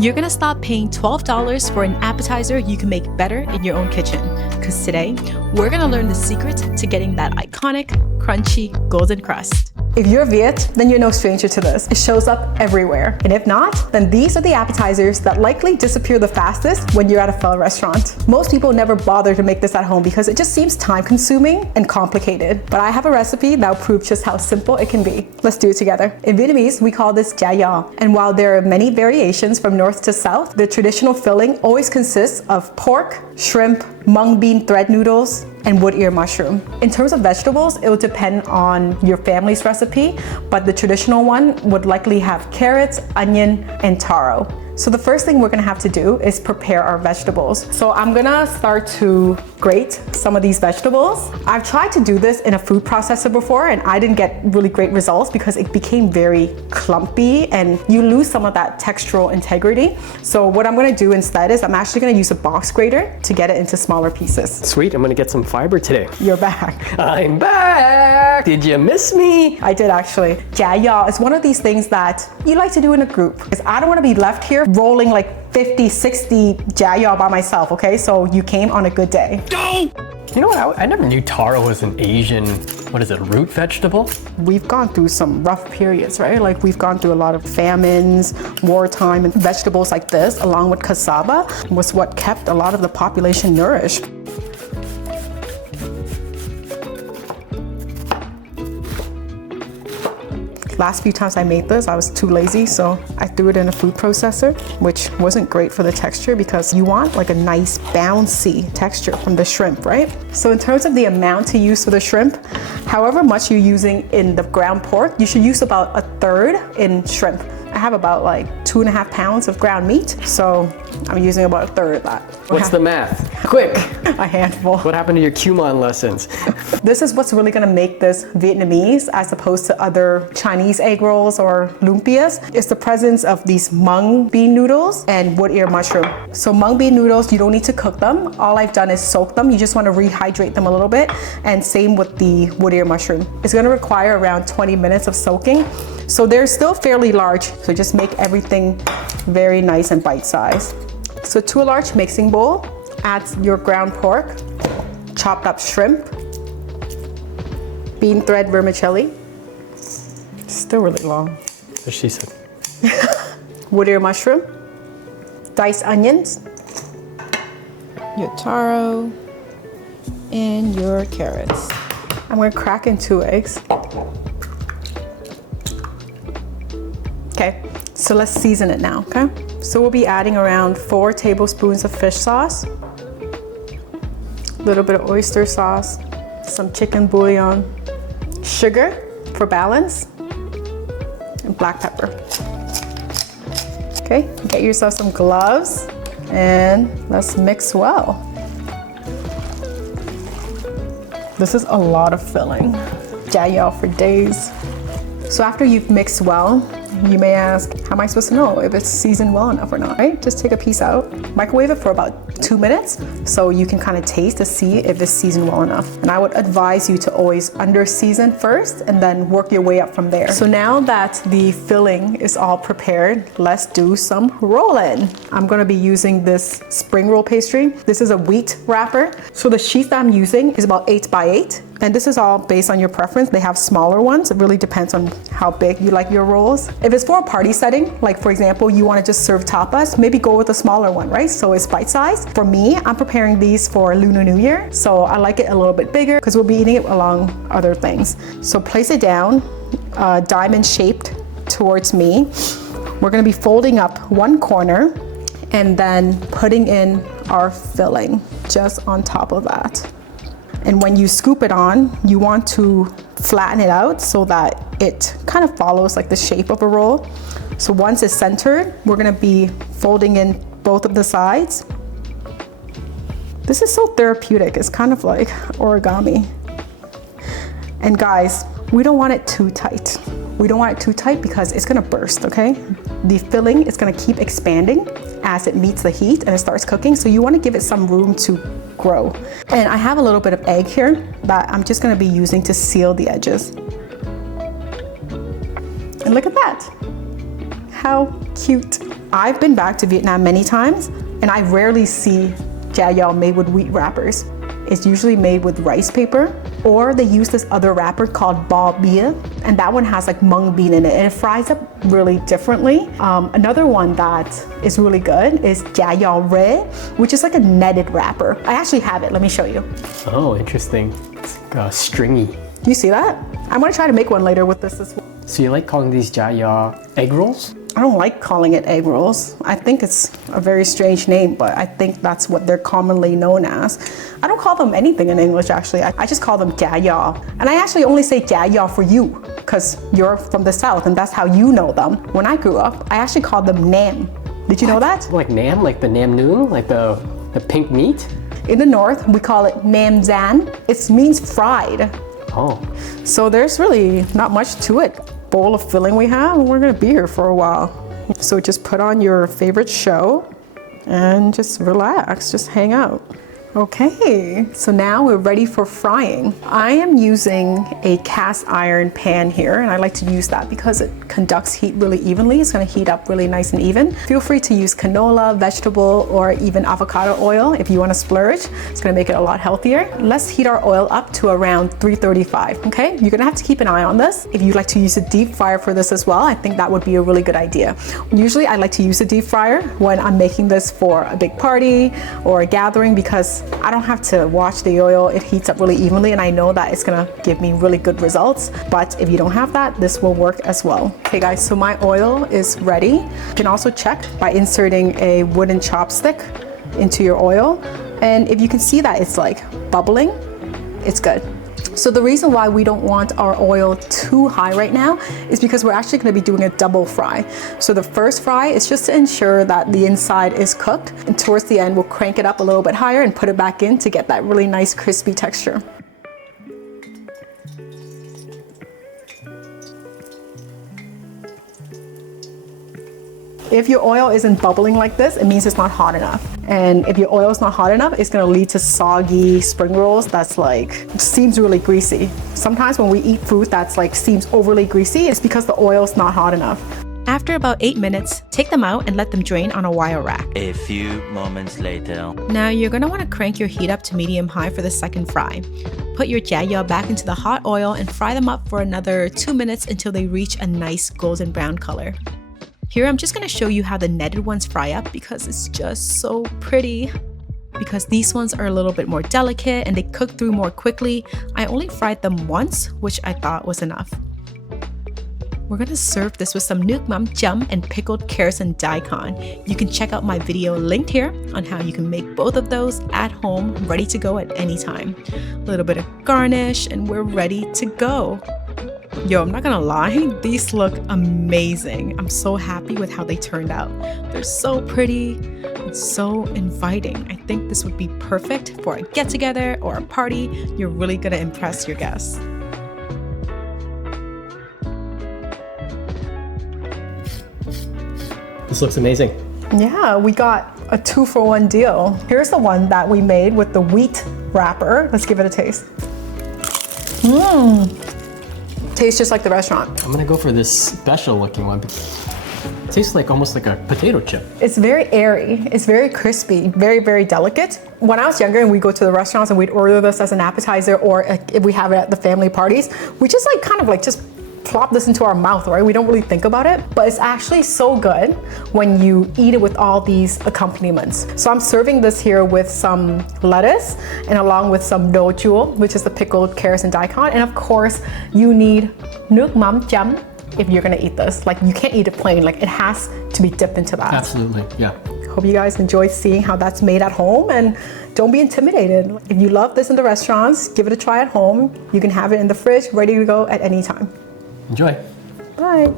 You're gonna stop paying $12 for an appetizer you can make better in your own kitchen. Because today, we're gonna learn the secret to getting that iconic, crunchy, golden crust. If you're Viet, then you're no stranger to this. It shows up everywhere. And if not, then these are the appetizers that likely disappear the fastest when you're at a pho restaurant. Most people never bother to make this at home because it just seems time-consuming and complicated. But I have a recipe that will prove just how simple it can be. Let's do it together. In Vietnamese, we call this Chả Giò. And while there are many variations from north to south, the traditional filling always consists of pork, shrimp, mung bean thread noodles, and wood ear mushroom. In terms of vegetables, it will depend on your family's recipe, but the traditional one would likely have carrots, onion, and taro. So the first thing we're gonna have to do is prepare our vegetables. So I'm gonna start to grate some of these vegetables. I've tried to do this in a food processor before and I didn't get really great results because it became very clumpy and you lose some of that textural integrity. So what I'm gonna do instead is I'm actually gonna use a box grater to get it into smaller pieces. Sweet, I'm gonna get some fiber today. You're back. I'm back! Did you miss me? I did actually. Chả Giò is one of these things that you like to do in a group because I don't wanna be left here rolling like 50, 60 chả giò by myself, okay? So you came on a good day. Go! You know what, I never knew taro was an Asian, what is it, root vegetable? We've gone through some rough periods, right? Like we've gone through a lot of famines, wartime, and vegetables like this, along with cassava, was what kept a lot of the population nourished. Last few times I made this, I was too lazy, so I threw it in a food processor, which wasn't great for the texture because you want like a nice bouncy texture from the shrimp, right? So in terms of the amount to use for the shrimp, however much you're using in the ground pork, you should use about 1/3 in shrimp. I have about like 2.5 pounds of ground meat, so I'm using about 1/3 of that. What's the math? Quick! A handful. What happened to your Kumon lessons? This is what's really gonna make this Vietnamese as opposed to other Chinese egg rolls or lumpias. It's the presence of these mung bean noodles and wood ear mushroom. So mung bean noodles, you don't need to cook them. All I've done is soak them. You just wanna rehydrate them a little bit. And same with the wood ear mushroom. It's gonna require around 20 minutes of soaking. So they're still fairly large. So just make everything very nice and bite-sized. So to a large mixing bowl, add your ground pork, chopped up shrimp, bean thread vermicelli. Still really long. As she said. Wood ear mushroom, diced onions, your taro, and your carrots. I'm gonna crack in 2 eggs. Okay, so let's season it now, okay? So we'll be adding around 4 tablespoons of fish sauce, a little bit of oyster sauce, some chicken bouillon, sugar for balance, and black pepper. Okay, get yourself some gloves and let's mix well. This is a lot of filling. Chả Giò for days. So after you've mixed well, you may ask, how am I supposed to know if it's seasoned well enough or not, right? Just take a piece out, microwave it for about 2 minutes so you can kind of taste to see if it's seasoned well enough. And I would advise you to always under season first and then work your way up from there. So now that the filling is all prepared, let's do some rolling. I'm gonna be using this spring roll pastry. This is a wheat wrapper. So the sheet that I'm using is about 8 by 8. And this is all based on your preference. They have smaller ones. It really depends on how big you like your rolls. If it's for a party setting, like for example, you wanna just serve tapas, maybe go with a smaller one, right? So it's bite-sized. For me, I'm preparing these for Lunar New Year. So I like it a little bit bigger because we'll be eating it along other things. So place it down, diamond shaped towards me. We're gonna be folding up one corner and then putting in our filling just on top of that. And when you scoop it on, you want to flatten it out so that it kind of follows like the shape of a roll. So once it's centered, we're gonna be folding in both of the sides. This is so therapeutic. It's kind of like origami. And guys, we don't want it too tight. We don't want it too tight because it's gonna burst, okay? The filling is gonna keep expanding as it meets the heat and it starts cooking, so you wanna give it some room to grow. And I have a little bit of egg here that I'm just gonna be using to seal the edges. And look at that. How cute. I've been back to Vietnam many times, and I rarely see chả giò made with wheat wrappers. It's usually made with rice paper, or they use this other wrapper called bubbly, and that one has like mung bean in it, and it fries up really differently. Another one that is really good is chả giò rê, which is like a netted wrapper. I actually have it. Let me show you. Oh, interesting. It's like, stringy. Do you see that? I'm gonna try to make one later with this as well. So you like calling these chả giò egg rolls? I don't like calling it egg rolls. I think it's a very strange name, but I think that's what they're commonly known as. I don't call them anything in English, actually. I just call them chả giò. And I actually only say chả giò for you, because you're from the South and that's how you know them. When I grew up, I actually called them Nam. Did you know that? Like Nam, like the Nam noodle, like the pink meat? In the North, we call it Nam Zan. It means fried. Oh. So there's really not much to it. Bowl of filling we have, and we're gonna be here for a while. So just put on your favorite show and just relax, just hang out. Okay, so now we're ready for frying. I am using a cast iron pan here, and I like to use that because it conducts heat really evenly. It's gonna heat up really nice and even. Feel free to use canola, vegetable, or even avocado oil if you wanna splurge. It's gonna make it a lot healthier. Let's heat our oil up to around 335, okay? You're gonna have to keep an eye on this. If you'd like to use a deep fryer for this as well, I think that would be a really good idea. Usually I like to use a deep fryer when I'm making this for a big party or a gathering because I don't have to watch the oil. It heats up really evenly, and I know that it's gonna give me really good results. But if you don't have that, this will work as well. Okay guys, so my oil is ready. You can also check by inserting a wooden chopstick into your oil. And if you can see that it's like bubbling, it's good. So the reason why we don't want our oil too high right now is because we're actually going to be doing a double fry. So the first fry is just to ensure that the inside is cooked, and towards the end we'll crank it up a little bit higher and put it back in to get that really nice crispy texture. If your oil isn't bubbling like this, it means it's not hot enough. And if your oil is not hot enough, it's gonna lead to soggy spring rolls that's like, seems really greasy. Sometimes when we eat food that's like seems overly greasy, it's because the oil's not hot enough. After about 8 minutes, take them out and let them drain on a wire rack. A few moments later. Now you're gonna wanna crank your heat up to medium-high for the second fry. Put your chả giò back into the hot oil and fry them up for another 2 minutes until they reach a nice golden brown color. Here I'm just gonna show you how the netted ones fry up because it's just so pretty. Because these ones are a little bit more delicate and they cook through more quickly, I only fried them once, which I thought was enough. We're gonna serve this with some nuoc mắm chấm and pickled carrots and daikon. You can check out my video linked here on how you can make both of those at home, ready to go at any time. A little bit of garnish and we're ready to go. Yo, I'm not gonna lie, these look amazing. I'm so happy with how they turned out. They're so pretty and so inviting. I think this would be perfect for a get-together or a party. You're really gonna impress your guests. This looks amazing. Yeah, we got a 2-for-1 deal. Here's the one that we made with the wheat wrapper. Let's give it a taste. Tastes just like the restaurant. I'm gonna go for this special looking one. It tastes like almost like a potato chip. It's very airy, it's very crispy, very, very delicate. When I was younger and we'd go to the restaurants and we'd order this as an appetizer, or if we have it at the family parties, we just like kind of like just plop this into our mouth, right? We don't really think about it, but it's actually so good when you eat it with all these accompaniments. So I'm serving this here with some lettuce and along with some no chua, which is the pickled carrots and daikon. And of course, you need nuoc mắm chấm if you're gonna eat this. Like you can't eat it plain, like it has to be dipped into that. Absolutely, yeah. Hope you guys enjoyed seeing how that's made at home, and don't be intimidated. If you love this in the restaurants, give it a try at home. You can have it in the fridge, ready to go at any time. Enjoy. Bye.